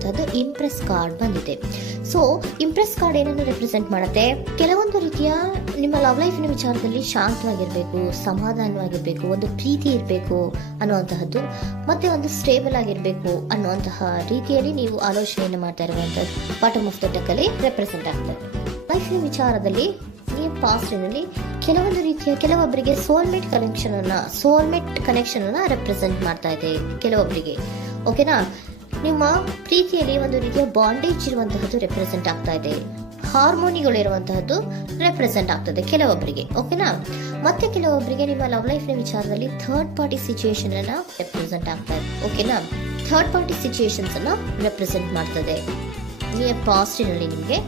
ಇರುವಂತಹದ್ದು Impress card ಬಂದಿದೆ. So Impress card ಏನನ್ನು ರೆಪ್ರೆಸೆಂಟ್ ಮಾಡುತ್ತೆ? ಕೆಲವೊಂದು ರೀತಿಯ ನಿಮ್ಮ ಲವ್ ಲೈಫಿನ ವಿಚಾರದಲ್ಲಿ ಶಾಂತವಾಗಿರ್ಬೇಕು, ಸಮಾಧಾನವಾಗಿರ್ಬೇಕು, ಒಂದು ಪ್ರೀತಿ ಇರಬೇಕು ಅನ್ನುವಂತಹದ್ದು, ಮತ್ತೆ ಒಂದು ಸ್ಟೇಬಲ್ ಆಗಿರ್ಬೇಕು ಅನ್ನುವಂತಹ ರೀತಿಯಲ್ಲಿ ನೀವು ಆಲೋಚನೆಯನ್ನು ಮಾಡ್ತಾ ಇರುವಂತಹದ್ದು ಬಾಟಮ್ ಆಫ್ ದ ಡೆಕ್ ಅಲ್ಲಿ ರೆಪ್ರೆಸೆಂಟ್ ಆಗ್ತದೆ. ಲೈಫಿನ ವಿಚಾರದಲ್ಲಿ ನೀವು ಪಾಸ್ಟಿನಲ್ಲಿ ಕೆಲವೊಬ್ಬರಿಗೆ ಸೋಲ್ಮೇಟ್ ಕನೆಕ್ಷನ್ ಅನ್ನ ರೆಪ್ರೆಸೆಂಟ್ ಮಾಡ್ತಾ ಇದೆ ಕೆಲವೊಬ್ಬರಿಗೆ. ಓಕೆನಾ? ನಿಮ್ಮ ಪ್ರೀತಿಯಲ್ಲಿ ಒಂದು ರೀತಿಯ ಬಾಂಡೇಜ್ ಇರುವಂತಹದ್ದು ರೆಪ್ರೆಸೆಂಟ್ ಆಗ್ತಾ ಇದೆ. ಹಾರ್ಮೋನಿಗಳು ಇರುವಂತಹದ್ದು ರೆಪ್ರೆಸೆಂಟ್ ಆಗ್ತದೆ ಕೆಲವೊಬ್ಬರಿಗೆ. ಓಕೆನಾ? ಮತ್ತೆ ಕೆಲವೊಬ್ಬರಿಗೆ ನಿಮ್ಮ ಲವ್ ಲೈಫ್ನ ವಿಚಾರದಲ್ಲಿ ಥರ್ಡ್ ಪಾರ್ಟಿ ಸಿಚುಯೇಷನ್ ಅನ್ನ ರೆಪ್ರೆಸೆಂಟ್ ಆಗ್ತಾ ಇದೆ. ಓಕೆನಾ? ಥರ್ಡ್ ಪಾರ್ಟಿ ಸಿಚುಯೇಷನ್ಸ್ ಅನ್ನ ರೆಪ್ರೆಸೆಂಟ್ ಮಾಡ್ತದೆ ನಿಯರ್ ಪಾಸ್ಟಿನಲ್ಲಿ ನಿಮಗೆ.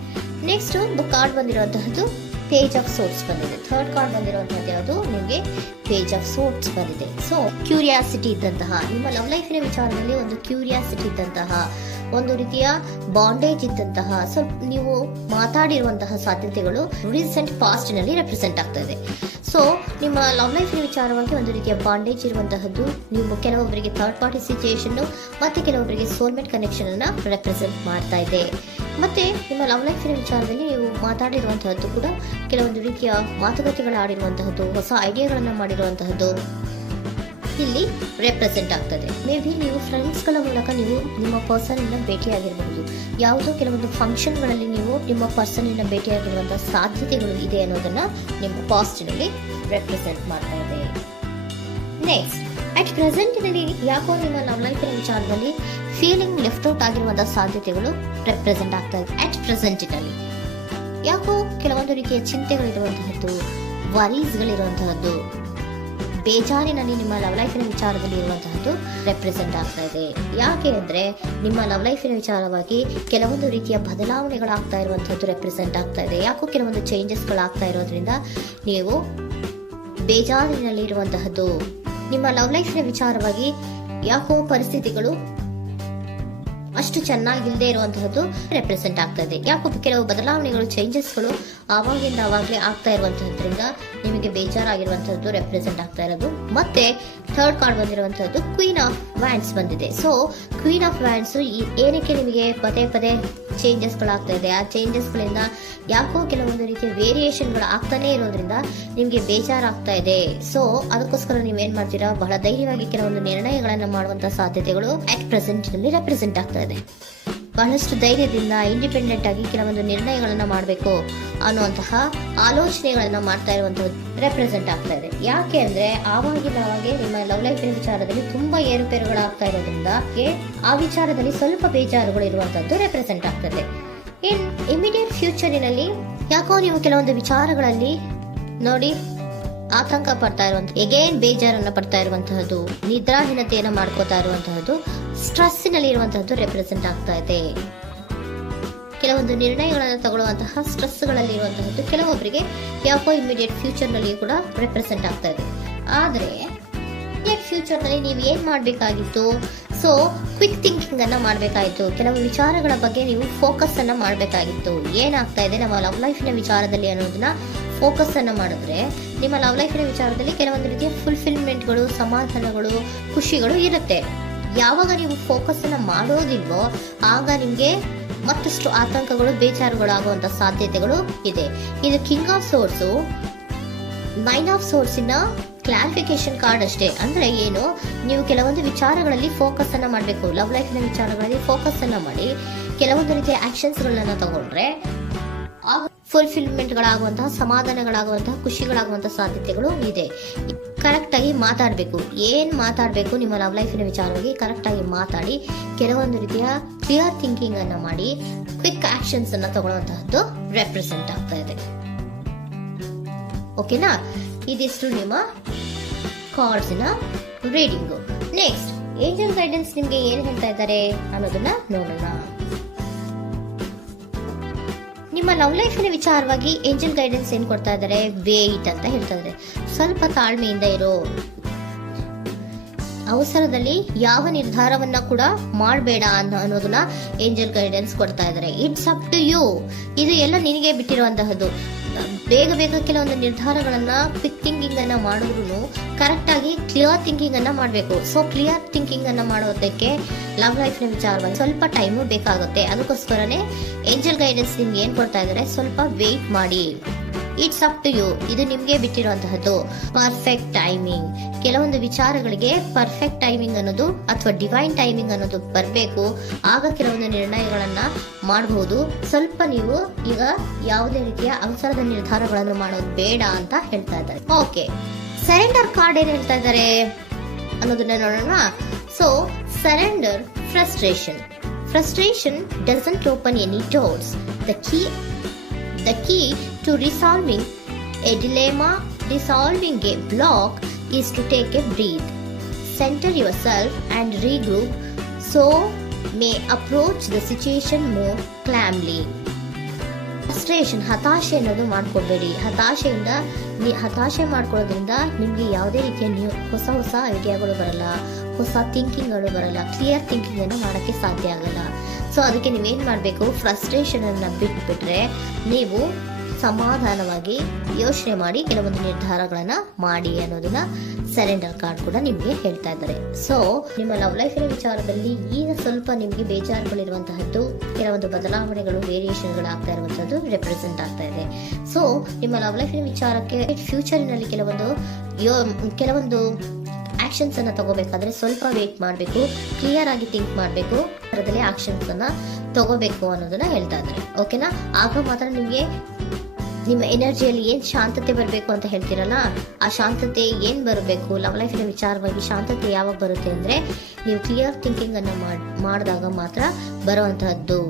ನೆಕ್ಸ್ಟ್ ಕಾರ್ಡ್ ಬಂದಿರುವಂತಹದ್ದು ಪೇಜ್ ಆಫ್ ಸೋರ್ಟ್ಸ್ ಬಂದಿದೆ. ಥರ್ಡ್ ಕಾರ್ಡ್ ಬಂದಿರುವಂತಹದ್ದು ಯಾವುದು? ನಿಮಗೆ ಪೇಜ್ ಆಫ್ ಸೋರ್ಟ್ಸ್ ಬಂದಿದೆ. ಸೊ ಕ್ಯೂರಿಯಾಸಿಟಿ ಇದ್ದಂತಹ, ನಿಮ್ಮ ಲವ್ ಲೈಫಿನ ವಿಚಾರದಲ್ಲಿ ಒಂದು ಕ್ಯೂರಿಯಾಸಿಟಿ ಇದ್ದಂತಹ, ಒಂದು ರೀತಿಯ ಬಾಂಡೇಜ್ ಇದ್ದಂತಹ, ಸ್ವಲ್ಪ ನೀವು ಮಾತಾಡಿರುವಂತಹ ಸಾಧ್ಯತೆಗಳು ರೀಸೆಂಟ್ ಪಾಸ್ಟ್ ನಲ್ಲಿ ರೆಪ್ರೆಸೆಂಟ್ ಆಗ್ತಾ ಇದೆ. ಸೊ ನಿಮ್ಮ ಲವ್ ಲೈಫಿನ ವಿಚಾರವಾಗಿ ಒಂದು ರೀತಿಯ ಬಾಂಡೇಜ್ ಇರುವಂತಹದ್ದು, ನೀವು ಕೆಲವೊಬ್ಬರಿಗೆ ಥರ್ಡ್ ಪಾರ್ಟಿ ಸಿಚುಯೇಷನ್ ಮತ್ತೆ ಕೆಲವೊಬ್ಬರಿಗೆ ಸೋಲ್ಮೇಟ್ ಕನೆಕ್ಷನ್ ಅನ್ನ ರೆಪ್ರೆಸೆಂಟ್ ಮಾಡ್ತಾ ಇದೆ. ಮತ್ತೆ ನಿಮ್ಮ ಲವ್ ಲೈಫಿನ ವಿಚಾರದಲ್ಲಿ ನೀವು ಮಾತಾಡಿರುವಂತಹದ್ದು ಕೂಡ ಕೆಲವೊಂದು ರೀತಿಯ ಮಾತುಕತೆಗಳಾಡಿರುವಂತಹದ್ದು, ಹೊಸ ಐಡಿಯಾಗಳನ್ನ ಮಾಡಿರುವಂತಹದ್ದು ಇಲ್ಲಿ ರೆಪ್ರೆಸೆಂಟ್ ಆಗ್ತದೆ. ಮೇ ಬಿ ನೀವು ಫ್ರೆಂಡ್ಸ್ಗಳ ಮೂಲಕ ನೀವು ನಿಮ್ಮ ಪರ್ಸನ್ ಇಂದ ಭೇಟಿಯಾಗಿರಬಹುದು. ಯಾವುದೋ ಕೆಲವೊಂದು ಫಂಕ್ಷನ್ಗಳಲ್ಲಿ ನೀವು ನಿಮ್ಮ ಪರ್ಸನ್ ಇಂದ ಭೇಟಿಯಾಗಿರುವಂತಹ ಸಾಧ್ಯತೆಗಳು ಇದೆ ಅನ್ನೋದನ್ನ ನಿಮ್ಮ ಪಾಸ್ಟಿನಲ್ಲಿ ರೆಪ್ರೆಸೆಂಟ್ ಮಾಡ್ತಾ ಇದೆ. ನೆಕ್ಸ್ಟ್, ಅಟ್ ಪ್ರೆಸೆಂಟ್ನಲ್ಲಿ ಯಾಕೋ ನಿಮ್ಮ ಲವ್ ಲೈಫಿನ ವಿಚಾರದಲ್ಲಿ ಫೀಲಿಂಗ್ ಲೆಫ್ಟ್ ಔಟ್ ಆಗಿರುವಂತಹ ಸಾಧ್ಯತೆಗಳು ರೆಪ್ರೆಸೆಂಟ್ ಆಗ್ತಾ ಇದೆ. ಅಟ್ ಪ್ರೆಸೆಂಟ್ನಲ್ಲಿ ಯಾಕೋ ಕೆಲವೊಂದು ರೀತಿಯ ಚಿಂತೆಗಳಿರುವಂತಹದ್ದು, ವರೀಸ್ಗಳಿರುವಂತಹದ್ದು, ಬೇಜಾರಿನಲ್ಲಿ ನಿಮ್ಮ ಲವ್ ಲೈಫಿನ ವಿಚಾರದಲ್ಲಿ ಇರುವಂತಹದ್ದು ರೆಪ್ರೆಸೆಂಟ್ ಆಗ್ತಾ ಇದೆ. ಯಾಕೆ ಅಂದ್ರೆ ನಿಮ್ಮ ಲವ್ ಲೈಫಿನ ವಿಚಾರವಾಗಿ ಕೆಲವೊಂದು ರೀತಿಯ ಬದಲಾವಣೆಗಳಾಗ್ತಾ ಇರುವಂತಹದ್ದು ರೆಪ್ರೆಸೆಂಟ್ ಆಗ್ತಾ ಇದೆ. ಯಾಕೋ ಕೆಲವೊಂದು ಚೇಂಜಸ್ಗಳಾಗ್ತಾ ಇರೋದ್ರಿಂದ ನೀವು ಬೇಜಾರಿನಲ್ಲಿ ಇರುವಂತಹದ್ದು, ನಿಮ್ಮ ಲವ್ ಲೈಫಿನ ವಿಚಾರವಾಗಿ ಯಾಕೋ ಪರಿಸ್ಥಿತಿಗಳು ಅಷ್ಟು ಚೆನ್ನಾಗಿಲ್ಲದೆ ಇರುವಂತಹದ್ದು ರೆಪ್ರೆಸೆಂಟ್ ಆಗ್ತಾ ಇದೆ. ಯಾಕೋ ಕೆಲವು ಬದಲಾವಣೆಗಳು, ಚೇಂಜಸ್ಗಳು ಆವಾಗಿಂದ ಆವಾಗಲೇ ಆಗ್ತಾ ಇರುವಂತಹದ್ರಿಂದ ನಿಮಗೆ ಬೇಜಾರಾಗಿರುವಂತಹದ್ದು ರೆಪ್ರೆಸೆಂಟ್ ಆಗ್ತಾ ಇರೋದು. ಮತ್ತೆ ಥರ್ಡ್ ಕಾರ್ಡ್ ಬಂದಿರುವಂತಹದ್ದು ಕ್ವೀನ್ ಆಫ್ ವ್ಯಾಂಡ್ಸ್ ಬಂದಿದೆ. ಸೊ ಕ್ವೀನ್ ಆಫ್ ವ್ಯಾಂಡ್ಸ್ ಏನಕ್ಕೆ ನಿಮಗೆ ಪದೇ ಪದೇ ಚೇಂಜಸ್ಗಳಾಗ್ತಾ ಇದೆ? ಆ ಚೇಂಜಸ್ಗಳಿಂದ ಯಾಕೋ ಕೆಲವೊಂದು ರೀತಿಯ ವೇರಿಯೇಷನ್ಗಳು ಆಗ್ತಾನೆ ಇರೋದ್ರಿಂದ ನಿಮಗೆ ಬೇಜಾರಾಗ್ತಾ ಇದೆ. ಸೊ ಅದಕ್ಕೋಸ್ಕರ ನೀವೇನ್ ಮಾಡ್ತೀರಾ? ಬಹಳ ಧೈರ್ಯವಾಗಿ ಕೆಲವೊಂದು ನಿರ್ಣಯಗಳನ್ನ ಮಾಡುವಂತಹ ಸಾಧ್ಯತೆಗಳು ಅಟ್ ಪ್ರೆಸೆಂಟ್ ನಲ್ಲಿ ರೆಪ್ರೆಸೆಂಟ್ ಆಗ್ತಾ ಇದೆ. ಬಹಳಷ್ಟು ಧೈರ್ಯದಿಂದ ಇಂಡಿಪೆಂಡೆಂಟ್ ಆಗಿ ಕೆಲವೊಂದು ನಿರ್ಣಯಗಳನ್ನ ಮಾಡಬೇಕು ಅನ್ನುವಂತಹ ಆಲೋಚನೆಗಳನ್ನ ಮಾಡ್ತಾ ಇರುವಂತದ್ದು ರೆಪ್ರೆಸೆಂಟ್ ಆಗ್ತಾ ಇದೆ. ಯಾಕೆ ಅಂದ್ರೆ ಆವಾಗಿನವಾಗೆ ನಿಮ್ಮ ಲವ್ ಲೈಫಿನ ವಿಚಾರದಲ್ಲಿ ತುಂಬಾ ಏರುಪೇರುಗಳಾಗ್ತಾ ಇರೋದ್ರಿಂದ ಆ ವಿಚಾರದಲ್ಲಿ ಸ್ವಲ್ಪ ಬೇಜಾರುಗಳು ಇರುವಂತದ್ದು ರೆಪ್ರೆಸೆಂಟ್ ಆಗ್ತದೆ. ಇನ್ ಇಮಿಡಿಯೇಟ್ ಫ್ಯೂಚರಿನಲ್ಲಿ ಯಾಕೋ ನೀವು ಕೆಲವೊಂದು ವಿಚಾರಗಳಲ್ಲಿ ನೋಡಿ ಆತಂಕ ಪಡ್ತಾ ಇರುವಂತಹ, ಎಗೇನ್ ಬೇಜಾರನ್ನ ಪಡ್ತಾ ಇರುವಂತಹದ್ದು, ನಿದ್ರಾಹೀನತೆಯನ್ನ ಮಾಡ್ಕೋತಾ ಇರುವಂತಹದ್ದು, ಸ್ಟ್ರೆಸ್ಸಿನಲ್ಲಿ ಇರುವಂತಹದ್ದು ರೆಪ್ರೆಸೆಂಟ್ ಆಗ್ತಾ ಇದೆ. ಕೆಲವೊಂದು ನಿರ್ಣಯಗಳನ್ನು ತಗೊಳ್ಳುವಂತಹ ಸ್ಟ್ರೆಸ್ಗಳಲ್ಲಿ ಇರುವಂತಹದ್ದು ಕೆಲವೊಬ್ಬರಿಗೆ ಯಾಕೋ ಇಮಿಡಿಯೇಟ್ ಫ್ಯೂಚರ್ ನಲ್ಲಿ ಕೂಡ ರೆಪ್ರೆಸೆಂಟ್ ಆಗ್ತಾ ಇದೆ. ಆದ್ರೆ ಫ್ಯೂಚರ್ ನಲ್ಲಿ ನೀವು ಏನ್ ಮಾಡ್ಬೇಕಾಗಿತ್ತು? ಸೊ ಕ್ವಿಕ್ ಥಿಂಕಿಂಗ್ ಅನ್ನ ಮಾಡಬೇಕಾಗಿತ್ತು. ಕೆಲವು ವಿಚಾರಗಳ ಬಗ್ಗೆ ನೀವು ಫೋಕಸ್ ಅನ್ನ ಮಾಡಬೇಕಾಗಿತ್ತು. ಏನಾಗ್ತಾ ಇದೆ ನಮ್ಮ ಲವ್ ಲೈಫಿನ ವಿಚಾರದಲ್ಲಿ ಅನ್ನೋದನ್ನ ಫೋಕಸ್ ಅನ್ನ ಮಾಡಿದ್ರೆ ನಿಮ್ಮ ಲವ್ ಲೈಫಿನ ವಿಚಾರದಲ್ಲಿ ಕೆಲವೊಂದು ರೀತಿಯ ಫುಲ್ಫಿಲ್ಮೆಂಟ್ಗಳು, ಸಮಾಧಾನಗಳು, ಖುಷಿಗಳು ಇರುತ್ತೆ. ಯಾವಾಗ ನೀವು ಫೋಕಸ್ ಅನ್ನ ಮಾಡೋದಿಲ್ವೋ ಆಗ ನಿಮ್ಗೆ ಮತ್ತಷ್ಟು ಆತಂಕಗಳು, ಬೇಜಾರುಗಳು ಆಗುವಂತ ಸಾಧ್ಯತೆಗಳು ಇದೆ. ಇದು king of swords, nine of ಸೋರ್ಸಿನ ಕ್ಲಾರಿಫಿಕೇಶನ್ ಕಾರ್ಡ್ ಅಷ್ಟೇ. ಅಂದ್ರೆ ಏನು? ನೀವು ಕೆಲವೊಂದು ವಿಚಾರಗಳಲ್ಲಿ ಫೋಕಸ್ ಅನ್ನ ಮಾಡಬೇಕು. ಲವ್ ಲೈಫಿನ ವಿಚಾರಗಳಲ್ಲಿ ಫೋಕಸ್ ಅನ್ನ ಮಾಡಿ ಕೆಲವೊಂದು ರೀತಿಯ ಆಕ್ಷನ್ಸ್ ಗಳನ್ನ ತಗೊಂಡ್ರೆ ಫುಲ್ಫಿಲ್ಮೆಂಟ್ ಗಳಾಗುವಂತಹ, ಸಮಾಧಾನಗಳಾಗುವಂತಹ, ಖುಷಿಗಳಾಗುವಂತಹ ಸಾಧ್ಯತೆಗಳು ಇದೆ. ಕರೆಕ್ಟ್ ಆಗಿ ಮಾತಾಡಬೇಕು. ಏನ್ ಮಾತಾಡಬೇಕು ನಿಮ್ಮ ಲವ್ ಲೈಫಿನ ವಿಚಾರವಾಗಿ ಕರೆಕ್ಟ್ ಆಗಿ ಮಾತಾಡಿ ಕೆಲವೊಂದು ರೀತಿಯ ಕ್ಲಿಯರ್ ಥಿಂಕಿಂಗ್ ಅನ್ನ ಮಾಡಿ ಕ್ವಿಕ್ ಆಕ್ಷನ್ಸ್ ಅನ್ನ ತಗೊಳ್ಳುವಂತಹದ್ದು ರೆಪ್ರೆಸೆಂಟ್ ಆಗ್ತಾ ಇದೆ. ಓಕೆನಾ? ಇದಿಷ್ಟು ನಿಮ್ಮ ಕಾರ್ಡ್ಸ್ನ ರೀಡಿಂಗು. ನೆಕ್ಸ್ಟ್, ಏಂಜಲ್ ಗೈಡೆನ್ಸ್ ನಿಮ್ಗೆ ಏನ್ ಹೇಳ್ತಾ ಇದ್ದಾರೆ ಅನ್ನೋದನ್ನ ನೋಡೋಣ. ನಿಮ್ಮ ಲವ್ ಲೈಫಿನ ವಿಚಾರವಾಗಿ ಏಂಜಲ್ ಗೈಡೆನ್ಸ್ ಏನ್ ಕೊಡ್ತಾ ಇದ್ದಾರೆ? ವೇಟ್ ಅಂತ ಹೇಳ್ತಾ ಇದ್ದಾರೆ. ಸ್ವಲ್ಪ ತಾಳ್ಮೆಯಿಂದ ಇರೋ. ಅವಸರದಲ್ಲಿ ಯಾವ ನಿರ್ಧಾರವನ್ನ ಕೂಡ ಮಾಡಬೇಡ ಅನ್ನೋದನ್ನ ಏಂಜಲ್ ಗೈಡೆನ್ಸ್ ಕೊಡ್ತಾ ಇದ್ದಾರೆ. ಇಟ್ಸ್ ಅಪ್ ಟು ಯು, ಇದು ಎಲ್ಲ ನಿನಗೆ ಬಿಟ್ಟಿರುವಂತಹದ್ದು. ಬೇಗ ಬೇಗ ಕೆಲವೊಂದು ನಿರ್ಧಾರಗಳನ್ನ ಕ್ವಿಕ್ ಥಿಂಕಿಂಗ್ ಅನ್ನ ಮಾಡಿದ್ರು ಕರೆಕ್ಟ್ ಆಗಿ ಕ್ಲಿಯರ್ ಥಿಂಕಿಂಗ್ ಅನ್ನ ಮಾಡಬೇಕು. ಸೊ ಕ್ಲಿಯರ್ ಥಿಂಕಿಂಗ್ ಅನ್ನ ಮಾಡೋದಕ್ಕೆ ಲವ್ ಲೈಫ್ ನ ವಿಚಾರವಾಗಿ ಸ್ವಲ್ಪ ಟೈಮು ಬೇಕಾಗುತ್ತೆ. ಅದಕ್ಕೋಸ್ಕರನೇ ಏಂಜಲ್ ಗೈಡೆನ್ಸ್ ನಿಮ್ಗೆ ಏನ್ ಕೊಡ್ತಾ ಇದ್ದಾರೆ, ಸ್ವಲ್ಪ ವೇಟ್ ಮಾಡಿ. ಇಟ್ಸ್ ಅಪ್ ಟು ಯು, ಇದು ನಿಮ್ಗೆ ಬಿಟ್ಟಿರುವಂತಹದ್ದು. ಪರ್ಫೆಕ್ಟ್ ಟೈಮಿಂಗ್, ಕೆಲವೊಂದು ವಿಚಾರಗಳಿಗೆ ಪರ್ಫೆಕ್ಟ್ ಟೈಮಿಂಗ್ ಅನ್ನೋದು ಅಥವಾ ಡಿವೈನ್ ಟೈಮಿಂಗ್ ಅನ್ನೋದು ಬರಬೇಕು. ಆಗ ಕೆಲವೊಂದು ನಿರ್ಣಯಗಳನ್ನ ಮಾಡಬಹುದು. ಸ್ವಲ್ಪ ನೀವು ಈಗ ಯಾವುದೇ ರೀತಿಯ ಅವಸರದ ನಿರ್ಧಾರಗಳನ್ನು ಮಾಡೋದು ಬೇಡ ಅಂತ ಹೇಳ್ತಾ ಇದ್ದಾರೆ. ಓಕೆ, ಸರೆಂಡರ್ ಕಾರ್ಡ್ ಏನ್ ಹೇಳ್ತಾ ಇದ್ದಾರೆ ಅನ್ನೋದನ್ನ ನೋಡೋಣ. So surrender, frustration doesn't open any doors. The key to resolving a dilemma, dissolving a block, is to take a breath, center yourself and regroup, so may approach the situation more calmly. Frustration, ಹತಾಶೆ ಅನ್ನೋದು ಮಾಡ್ಕೊಡ್ಬೇಡಿ. ಹತಾಶೆ ಮಾಡ್ಕೊಳ್ಳೋದ್ರಿಂದ ನಿಮ್ಗೆ ಯಾವುದೇ ರೀತಿಯ ಹೊಸ ಐಡಿಯಾಗಳು ಬರಲ್ಲ, ಹೊಸ ಥಿಂಕಿಂಗ್ಗಳು ಬರಲ್ಲ, ಕ್ಲಿಯರ್ ಥಿಂಕಿಂಗ್ ಅನ್ನು ಮಾಡಕ್ಕೆ ಸಾಧ್ಯ ಆಗಲ್ಲ. ಸೊ ಅದಕ್ಕೆ ನೀವೇನ್ ಮಾಡ್ಬೇಕು, ಫ್ರಸ್ಟ್ರೇಷನ್ ಅನ್ನ ಬಿಟ್ಬಿಟ್ರೆ ನೀವು ಸಮಾಧಾನವಾಗಿ ಯೋಚನೆ ಮಾಡಿ ಕೆಲವೊಂದು ನಿರ್ಧಾರಗಳನ್ನ ಮಾಡಿ ಅನ್ನೋದನ್ನ ಸರೆಂಡರ್ ಕಾರ್ಡ್ ಕೂಡ ನಿಮ್ಗೆ ಹೇಳ್ತಾ ಇದ್ದಾರೆ. ಸೊ ನಿಮ್ಮ ಲವ್ ಲೈಫಿನ ವಿಚಾರದಲ್ಲಿ ಈಗ ಸ್ವಲ್ಪ ನಿಮ್ಗೆ ಬೇಜಾರುಗಳಿರುವಂತಹದ್ದು, ಕೆಲವೊಂದು ಬದಲಾವಣೆಗಳು, ವೇರಿಯೇಷನ್ಗಳು ಆಗ್ತಾ ಇರುವಂತದ್ದು ರೆಪ್ರೆಸೆಂಟ್ ಆಗ್ತಾ ಇದೆ. ಸೊ ನಿಮ್ಮ ಲವ್ ಲೈಫಿನ ವಿಚಾರಕ್ಕೆ ಫ್ಯೂಚರಿನಲ್ಲಿ ಕೆಲವೊಂದು ಆಕ್ಷನ್ಸ್ ಅನ್ನ ತಗೋಬೇಕಾದ್ರೆ ಸ್ವಲ್ಪ ವೇಟ್ ಮಾಡಬೇಕು, ಕ್ಲಿಯರ್ ಆಗಿ ಥಿಂಕ್ ಮಾಡಬೇಕು, ಅದರಲ್ಲಿ ಆಕ್ಷನ್ಸ್ ಅನ್ನ ತಗೋಬೇಕು ಅನ್ನೋದನ್ನ ಹೇಳ್ತಾ ಇದ್ದಾರೆ. ಓಕೆನಾ? ಆಗ ಮಾತ್ರ ನಿಮ್ಗೆ ನಿಮ್ಮ ಎನರ್ಜಿಯಲ್ಲಿ ಏನ್ ಶಾಂತತೆ ಬರಬೇಕು ಅಂತ ಹೇಳ್ತೀರಲ್ಲ, ಆ ಶಾಂತತೆ ಏನ್ ಬರಬೇಕು, ಲವ್ ಲೈಫಿನ ವಿಚಾರವಾಗಿ ಶಾಂತತೆ ಯಾವಾಗ ಬರುತ್ತೆ ಅಂದ್ರೆ ನೀವು ಕ್ಲಿಯರ್ ಥಿಂಕಿಂಗ್ ಅನ್ನ ಮಾಡಿದಾಗ ಮಾತ್ರ ಬರುವಂತಹದ್ದು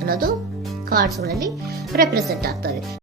ಅನ್ನೋದು ಕಾರ್ಡ್ಸ್ ಗಳಲ್ಲಿ ರೆಪ್ರೆಸೆಂಟ್ ಆಗ್ತದೆ.